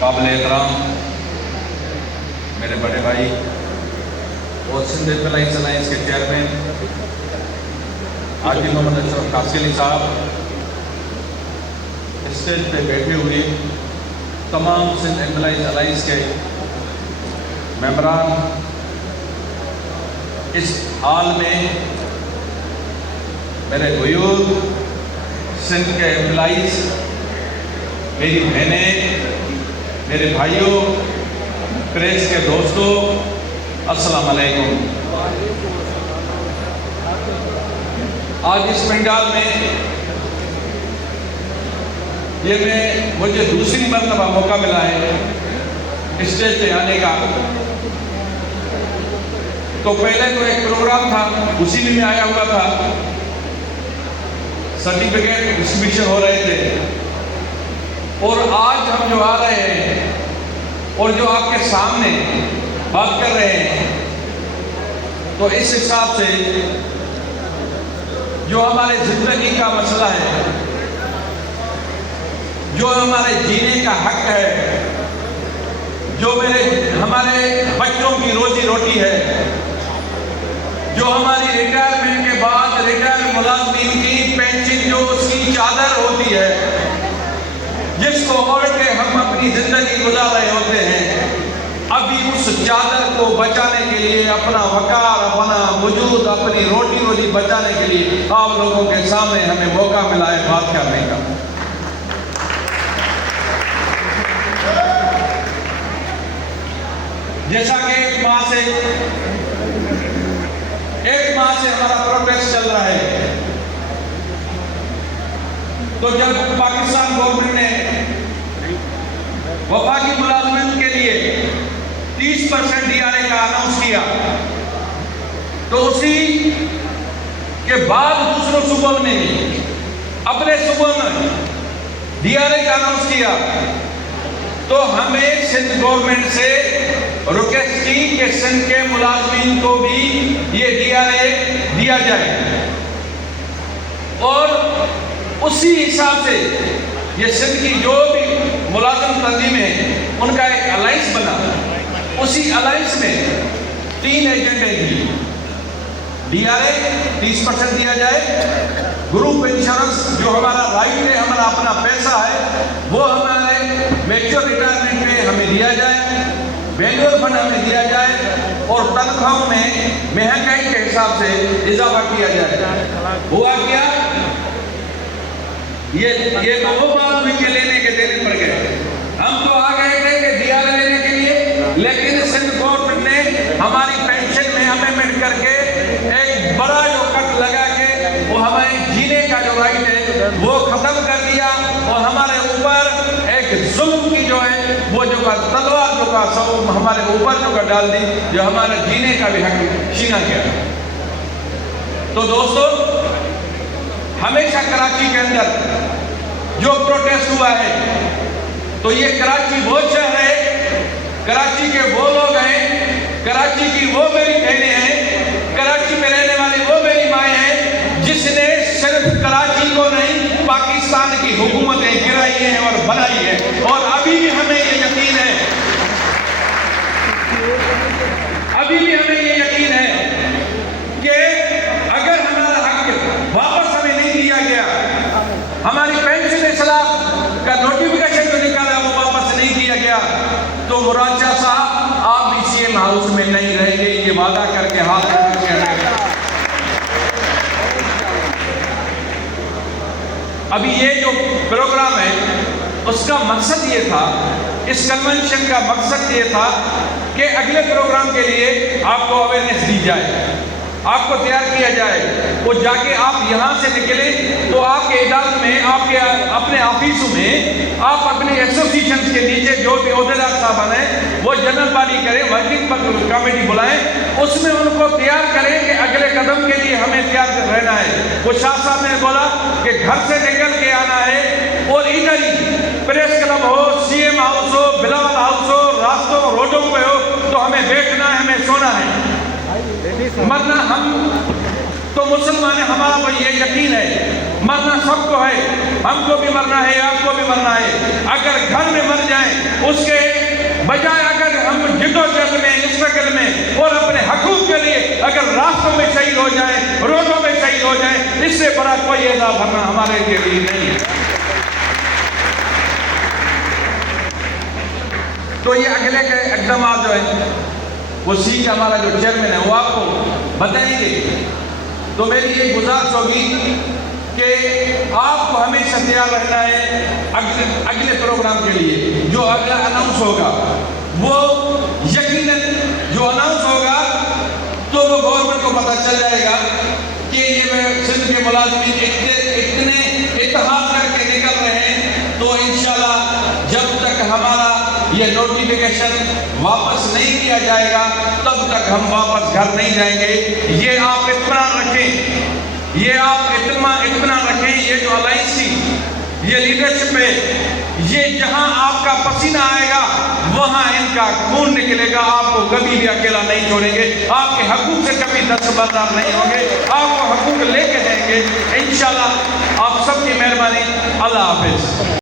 काबिल एहतराम मेरे बड़े भाई और सिंध एम्प्लॉइज अलायंस के चेयरमैन हाजी मोहम्मद अशरफ कासिली साहब, स्टेज पे बैठे हुए तमाम सिंध एम्प्लॉइज अलायंस के मेंबरान, इस हाल में मेरे बुजुर्ग सिंध के एम्प्लॉइज, मेरी बहनें, मेरे भाइयों, प्रेस के दोस्तों, अस्सलाम वालेकुम। आज इस पंडाल में मुझे दूसरी मरतबा मौका मिला है स्टेज पे आने का। तो पहले तो एक प्रोग्राम था, उसी में आया हुआ था, सर्टिफिकेट डिस्ट्रीब्यूशन हो रहे थे। और आज हम जो आ रहे हैं और जो आपके सामने बात कर रहे हैं, तो इस हिसाब से जो हमारे जिंदगी का मसला है, जो हमारे जीने का हक है, जो हमारे बच्चों की रोजी रोटी है, जो हमारी रिटायरमेंट के बाद रिटायर्ड मुलाजिमीन की पेंशन जो उसकी चादर होती है, जिसको ओढ़ के हम अपनी जिंदगी गुजार रहे होते हैं, अभी उस चादर को बचाने के लिए, अपना वकार, अपना वजूद, अपनी रोटी रोजी बचाने के लिए आप लोगों के सामने हमें मौका मिला है बात करने का। जैसा कि एक माह से हमारा प्रोटेस्ट चल रहा है, तो जब पाकिस्तान गवर्नमेंट ने वफाकी मुलाजिमिन के लिए 30% डीआरए का अनाउंस किया, तो उसी के बाद दूसरों सूबों ने अपने सूबों में डीआरए का अनाउंस किया। तो हमें सिंध गवर्नमेंट से रिक्वेस्ट की कि सिंध के मुलाजिमीन को भी ये डीआरए दिया जाए, और उसी हिसाब से ये सिंध की जो भी मुलाजिम तंजीमें हैं उनका एक अलायंस बना। उसी अलायंस में 3 एजेंडे थी। डीआरए 30% दिया जाए, ग्रुप इंश्योरेंस जो हमारा राइट है, हमारा अपना पैसा है, वो हमारे मैच्योर रिटायरमेंट पे हमें दिया जाए, वेन्यूअल फंड हमें दिया जाए, और तनख्वाहों में महंगाई के हिसाब से इजाफा किया जाए। हुआ क्या? ये तो वो बात हुई कि लेने के देने पड़ गए। हम तो आ गए थे कि डीआरए लेने के लिए, लेकिन सिंध गवर्नमेंट ने हमारी पेंशन में अमेंडमेंट करके एक बड़ा जो कट लगा के वो हमारे जीने का जो राइट है वो खत्म कर दिया, और हमारे ऊपर एक जुल्म की जो है वो जो का तलवार जो का सब हमारे ऊपर जो का डाल दी, जो हमारे जीने का भी हक छीना गया। तो दोस्तों, हमेशा कराची के अंदर जो प्रोटेस्ट हुआ है, तो ये कराची वो शहर है, कराची के वो लोग हैं, कराची की वो मेरी बहनें हैं, कराची में रहने वाली वो मेरी माएँ हैं, जिसने सिर्फ कराची को नहीं पाकिस्तान की हुकूमतें गिराई हैं और बनाई है। और अभी भी हमें ये यकीन है, अभी भी हमें ये यकीन है कि अगर हमारा हक वापस हमें नहीं दिया गया, हमारी पेंशन इस्लाह का नोटिफिकेशन जो निकाला वो वापस नहीं दिया गया, तो मुराद शाह साहब आप भी सीएम हाउस में नहीं रहेंगे, ये वादा करके हाथ रखेंगे। अभी ये जो प्रोग्राम है उसका मकसद ये था, इस कन्वेंशन का मकसद ये था कि अगले प्रोग्राम के लिए आपको अवेयरनेस दी जाए, आपको तैयार किया जाए। वो जाके आप यहाँ से निकले तो आपके इदारे में, आपके अपने ऑफिसों में, आप अपने एसोसिएशन के नीचे जो भी ओहदेदार साहब हैं वो जनरल बॉडी करें, वर्किंग कमेटी बुलाएं, उसमें उनको तैयार करें कि अगले कदम के लिए हमें तैयार रहना है। वो शाह साहब ने बोला कि घर से निकल के आना है, और इधर ही प्रेस क्लब हो, सीएम हाउस हो, बिलावल हाउस हो, रास्तों रोडों पे हो, तो हमें बैठना है, हमें सोना है, मरना हम तो मुसलमान है, हमारा भाई ये यकीन है मरना सबको है, हमको भी मरना है, आपको भी मरना है। अगर घर में मर जाए उसके बजाय अगर हम जिद्दोजहद में, स्ट्रगल में और अपने हकूक के लिए अगर रास्तों में शहीद हो जाए, रोडों में शहीद हो जाए, इससे बड़ा कोई ऐसा भरना हमारे लिए नहीं है। तो ये अगले के एकदम जो है वो सीख हमारा जो चेयरमैन है वो आपको बताएंगे। तो मेरी ये गुजारिश होगी कि आपको हमेशा तैयार रहना है अगले प्रोग्राम के लिए। जो अगला अनाउंस होगा वो यकीनन जो अनाउंस होगा तो वो गवर्नमेंट को पता चल जाएगा कि ये सिंध के मुलाजिमीन इतने इत्तेहाद करके निकल रहे हैं। तो इंशाल्लाह जब तक हमारा ये नोटिफिकेशन वापस नहीं किया जाएगा तब तक हम वापस घर नहीं जाएंगे। ये आप इत्मीनान रखें, ये आप इत्मीनान रखें। ये जो अलायंस थी, ये लीडरशिप है, ये जहां आपका पसीना आएगा वहां इनका खून निकलेगा। आपको कभी भी अकेला नहीं छोड़ेंगे, आपके हकूक से कभी दस्तबरदार नहीं होंगे, आपको हकूक लेके देंगे इंशाल्लाह। आप सबकी मेहरबानी। अल्लाह हाफिज।